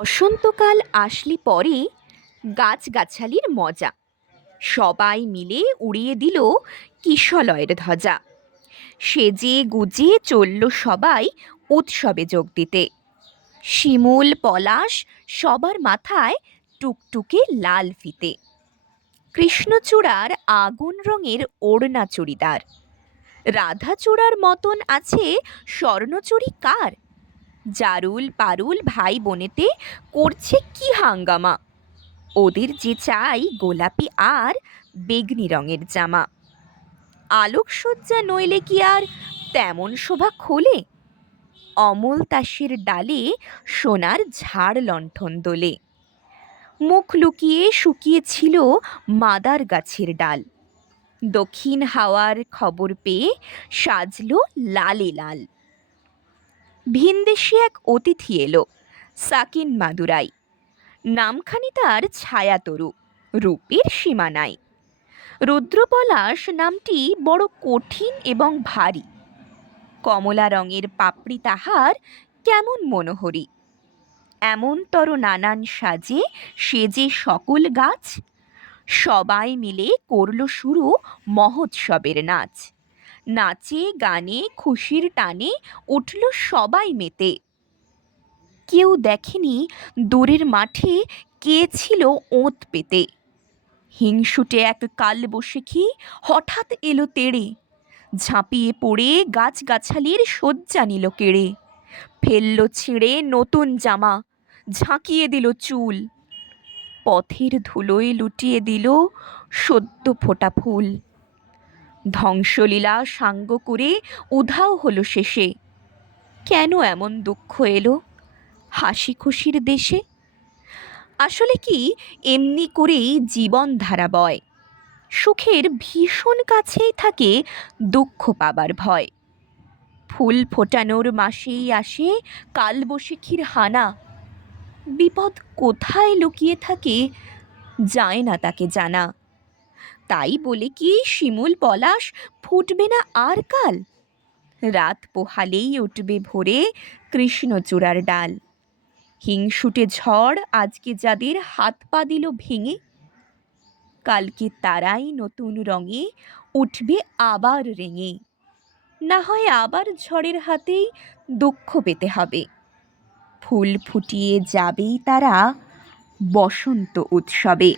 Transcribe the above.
বসন্তকাল আসলে পরে গাছগাছালির মজা। সবাই মিলে উড়িয়ে দিল কিশলয়ের ধ্বজা। সেজে গুজে চলল সবাই উৎসবে যোগ দিতে। শিমুল পলাশ সবার মাথায় টুকটুকে লাল ফিতে। কৃষ্ণচূড়ার আগুন রঙের ওড়না চুড়িদার। রাধাচূড়ার মতন আছে স্বর্ণচুড়ি কার। জারুল পারুল ভাই বোনেতে করছে কি হাঙ্গামা। ওদের যে চাই গোলাপি আর বেগনি রঙের জামা। আলোকসজ্জা নইলে কি আর তেমন শোভা খোলে। অমল তাসের ডালে সোনার ঝাড় লণ্ঠন দোলে। মুখ লুকিয়ে শুকিয়ে ছিল মাদার গাছের ডাল। দক্ষিণ হাওয়ার খবর পেয়ে সাজলো লালে লাল। ভিনদেশে এক অতিথি এলো, সাকিন মাদুরাই। নামখানি তার ছায়াতরু, রূপের সীমা নাই। রুদ্রপলাশ নামটি বড় কঠিন এবং ভারী। কমলা রঙের পাপড়ি তাহার কেমন মনোহরী। এমনতর নানান সাজে সেজে সকল গাছ। সবাই মিলে করল শুরু মহোৎসবের নাচ। নাচে গানে খুশির টানে উঠল সবাই মেতে। কেউ দেখেনি দূরের মাঠে কে ছিল ওঁত পেতে। হিংসুটে এক কালবৈশাখী হঠাৎ এলো তেড়ে। ঝাঁপিয়ে পড়ে গাছগাছালির শয্যা নিল কেড়ে। ফেলল ছিঁড়ে নতুন জামা, ঝাঁকিয়ে দিল চুল। পথের ধুলোয় লুটিয়ে দিল সদ্য ফোটা ফুল। ধ্বংসলীলা সাঙ্গ করে উধাও হলো শেষে। কেন এমন দুঃখ এলো হাসি খুশির দেশে? আসলে কি এমনি করেই জীবন ধারা বয়। সুখের ভীষণ কাছেই থাকে দুঃখ পাবার ভয়। ফুল ফোটানোর মাসেই আসে কালবৈশাখীর হানা। বিপদ কোথায় লুকিয়ে থাকে যায় না তাকে জানা। তাই বলে কি শিমুল পলাশ ফুটবে না আর কাল? রাত পোহালেই উঠবে ভোরে কৃষ্ণচূড়ার ডাল। হিংসুটে ঝড় আজকে যাদের হাত পা দিল ভেঙে, কালকে তারাই নতুন রঙে উঠবে আবার রেঙে। না হয় আবার ঝড়ের হাতেই দুঃখ পেতে হবে। ফুল ফুটিয়ে যাবেই তারা বসন্ত উৎসবে।